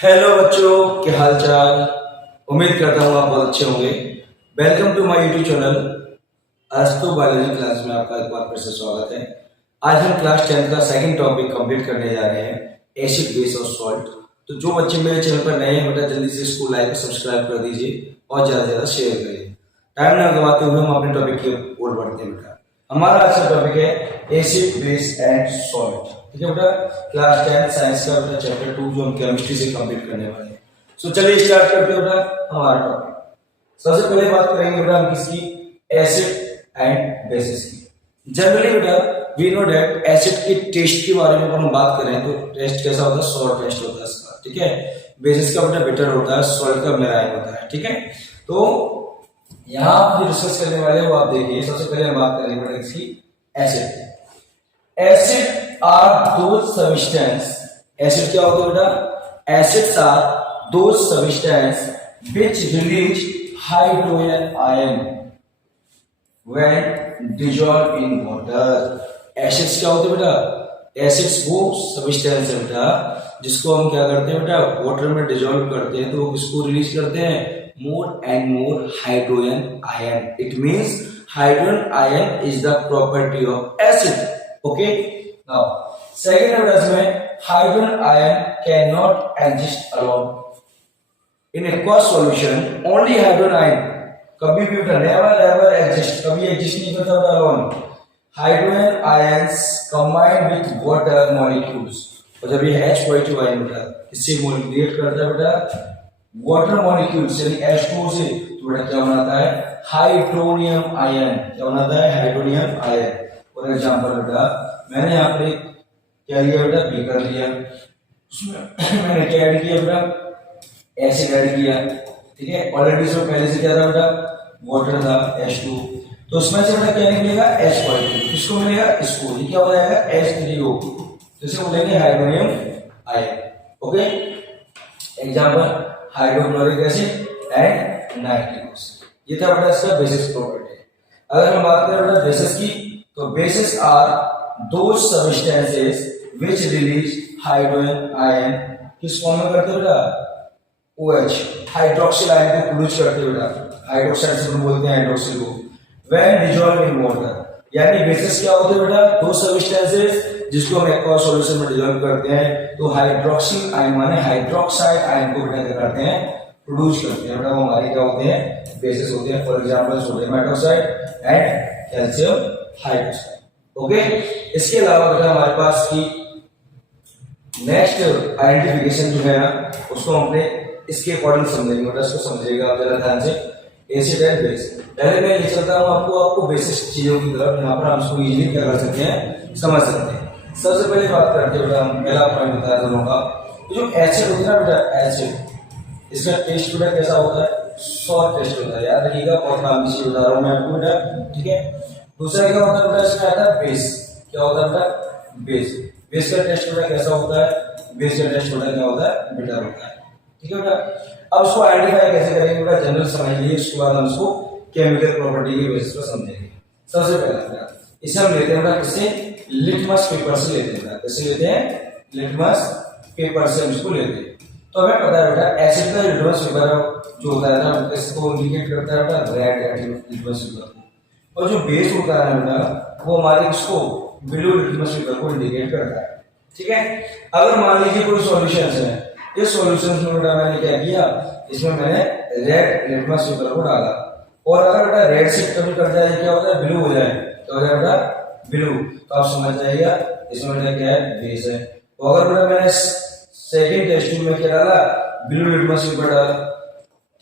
Hello बच्चों, क्या हाल चाल। उम्मीद करता हूँ आप बहुत अच्छे होंगे। Welcome to my YouTube channel. आज तो बायोलॉजी क्लास में आपका एक बार फिर से स्वागत है। आज हम क्लास 10 का सेकंड टॉपिक कंप्लीट करने जा रहे हैं, एसिड बेस और सॉल्ट। तो जो बच्चे मेरे चैनल पर नए हैं बेटा, जल्दी से इसको लाइक और सब्सक्राइब कर दीजिए और ज्यादा से ज्यादा शेयर करिए। टाइम ना गवाते हुए हम अपने टॉपिक की ओर बढ़ते हैं बेटा। हमारा आज का टॉपिक है एसिड बेस एंड सॉल्ट। ठीक है बेटा, क्लास 10 साइंस का बेटा चैप्टर 2 जो हम केमिस्ट्री से कंप्लीट करने वाले हैं। सो चलिए स्टार्ट करते हैं बेटा हमारा टॉपिक। सबसे पहले बात करेंगे बेटा हम किसकी, एसिड एंड बेसिस की। जनरली बेटा वी नो दैट एसिड के टेस्ट के बारे में अगर हम बात करें तो टेस्ट कैसा होता है, सॉल्ट टेस्ट होता है इसका। ठीक है, बेसिस का बेटा बिटर होता है, सॉल्ट का मेराइन होता है। ठीक है, तो यहाँ जो डिस्कस करने वाले वो आप देखिए। सबसे पहले हम बात करेंगे बेटा इसकी acid. Acid are those substance, acid क्या होता है बेटा, acids are those substance which release hydrogen ion when dissolved in water। Acids क्या होते हैं बेटा, एसिड्स वो सब्सटेंस है बेटा जिसको हम क्या करते हैं बेटा, वाटर में डिजोल्व करते हैं तो इसको रिलीज करते हैं more and more hydrogen ion. It means hydrogen ion is the property of acid. Okay, now second में hydrogen ion cannot exist alone in aqueous solution। only hydrogen ion कभी भी बेटा never ever exist, कभी exist नहीं करता बेटा alone। hydrogen ions combine with water molecules, और जब ये H पॉजिटिव आयन बेटा इससे मोलिक्यूलेट करता है बेटा वाटर मॉलिक्यूल्स यानी H2O से, तो बेटा क्या बनाता है, हाइड्रोनियम आयन। क्या बनाता है, हाइड्रोनियम आयन। फॉर एग्जांपल बेटा मैंने यहाँ पे क्या लिया बेटा, बीकर लिया, उसमें मैंने क्या ऐड किया बेटा, एसिड ऐड किया। ठीक है, ऑलरेडी इसमें पहले से क्या था बेटा, वाटर था H2, तो उसमें से बेटा क्या निकलेगा, H पॉजिटिव, इसको मिलेगा इसको, ये क्या हो जाएगा H3O, तो इसे बोलेंगे hydronium ion. Okay, example hydrochloric acid and nitric acid. ये था बेटा इसका बेसिस प्रॉपर्टी। अगर हम बात करें बेटा बेसिस की, तो bases are those substances which release hydrogen ion. किस फॉर्म में करते हैं बेटा, OH हाइड्रोक्सिल आयन को प्रोड्यूस करते हैं बेटा, हाइड्रोक्साइड से हम बोलते हैं हाइड्रोक्सिल को। व्हेन डिसॉल्व इन वाटर, यानी बेसिस क्या होते हैं बेटा, दो सब्सटेंसेस जिसको हम एक्वस सॉल्यूशन में डिसॉल्व करते हैं, तो हाइड्रोक्सिल आयन माने हाइड्रोक्साइड आयन को बेटा क्या करते हैं, प्रोड्यूस करते हैं बेटा, वो हमारे क्या होते हैं, बेसिस होते हैं। For example sodium hydroxide and calcium hydroxide. Okay, इसके अलावा बेटा हमारे पास की नेक्स्ट आइडेंटिफिकेशन जो है ना, उसको हम अपने इसके अकॉर्डिंग समझेंगे बेटा, इसको समझिएगा आप जरा ध्यान से। एसिड एंड बेस, पहले मैं ये चलता हूँ आपको बेसिक चीजों की तरफ, यहाँ पर हम इसको इजीली क्या कर सकते हैं, समझ सकते हैं। सबसे पहले बात करते हैं बेटा, हम पहला पॉइंट बताया दोनों का, जो एसिड होता है ना बेटा, एसिड इसका टेस्ट बेटा कैसा होता है, सॉर टेस्ट होता है, याद रखिएगा, बहुत नाम की चीज बता रहा हूँ मैं आपको बेटा। ठीक है, दूसरा क्या होता है बेटा, इसमें आता है बेस। क्या होता है बेटा, बेस। बेस का टेस्ट बेटा कैसा होता है, बेस का टेस्ट बेटा क्या होता है, बिटर होता है। ठीक है बेटा, अब उसको आइडेंटिफाई कैसे करेंगे बेटा, जनरल समझिए, उसके बाद हम उसको केमिकल प्रॉपर्टी के बेसिस पर समझेंगे। सबसे पहला बेटा इसे हम लेते हैं बेटा किससे, लिटमस पेपर से लेते हैं बेटा। कैसे लेते हैं, लिटमस पेपर से हम इसको लेते हैं। तो हमें पता है बेटा एसिड का लिटमस पेपर जो होता है ना, इसको इंडिकेट करता है बेटा रेड लिटमस पेपर, और जो बेस होता है बेटा वो हमारे इसको ब्लू लिटमस पेपर को इंडिकेट करता है। ठीक है, अगर मान लीजिए कोई सॉल्यूशन है, इस सॉल्यूशन में बेटा मैंने क्या किया, इसमें मैंने रेड लिटमस पेपर को डाला, और अगर बेटा रेड से कभी कर जाए क्या होता है, ब्लू हो जाए, तो हो जाए बेटा ब्लू, तो आप समझ जाइएगा इसमें बेटा क्या है, बेस है। तो अगर बेटा मैंने सेकंड टेस्ट में क्या डाला, ब्लू लिटमस पेपर डाला,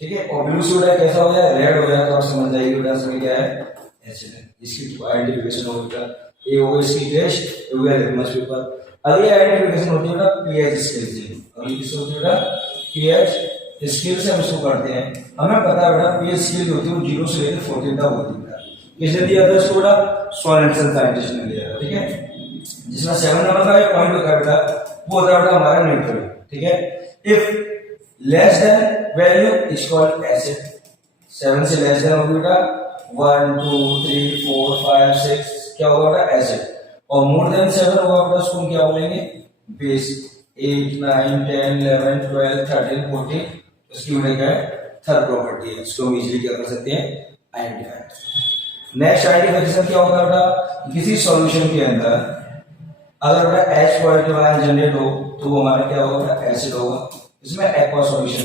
ठीक है, और ब्लू से बेटा कैसा हो जाए, रेड हो जाए, तो आप समझ जाइए बेटा इसमें क्या है, एसिड है। इसकी आइडेंटिफिकेशन हो बेटा, ये हो इसकी टेस्ट, ये हो गया लिटमस पेपर। अगली आइडेंटिफिकेशन होती है बेटा पीएच स्केल से। अगली किस होती है बेटा, पीएच स्केल से हम इसको करते हैं। हमें पता है बेटा पीएच स्केल होती है वो 0 से लेकर 14 तक होती है बेटा। किसने दिया था इसको बेटा, सोरेनसन साइंटिस्ट ने दिया था। ठीक है, जिसमें 7 नंबर का एक पॉइंट होता है बेटा, वो होता है बेटा हमारा न्यूट्रल। ठीक है, if less than value is called acid. 7 से लेस देन होगी बेटा 1 2 3 4 5 6 क्या होगा बेटा, एसिड, और मोर देन 7 होगा बेटा उसको क्या बोलेंगे, बेस। 8, 9, 10, 11, 12, 13, 14, इसकी बेटा क्या है, थर्ड प्रॉपर्टी है, इसको हम इजीली क्या कर सकते हैं, आइडेंटिफाई। नेक्स्ट आइडेंटिफिकेशन क्या होगा बेटा, किसी सॉल्यूशन के अंदर अगर बेटा H पॉजिटिव आयन जनरेट हो तो वो हमारा क्या होगा, एसिड होगा, इसमें एक्वा सॉल्यूशन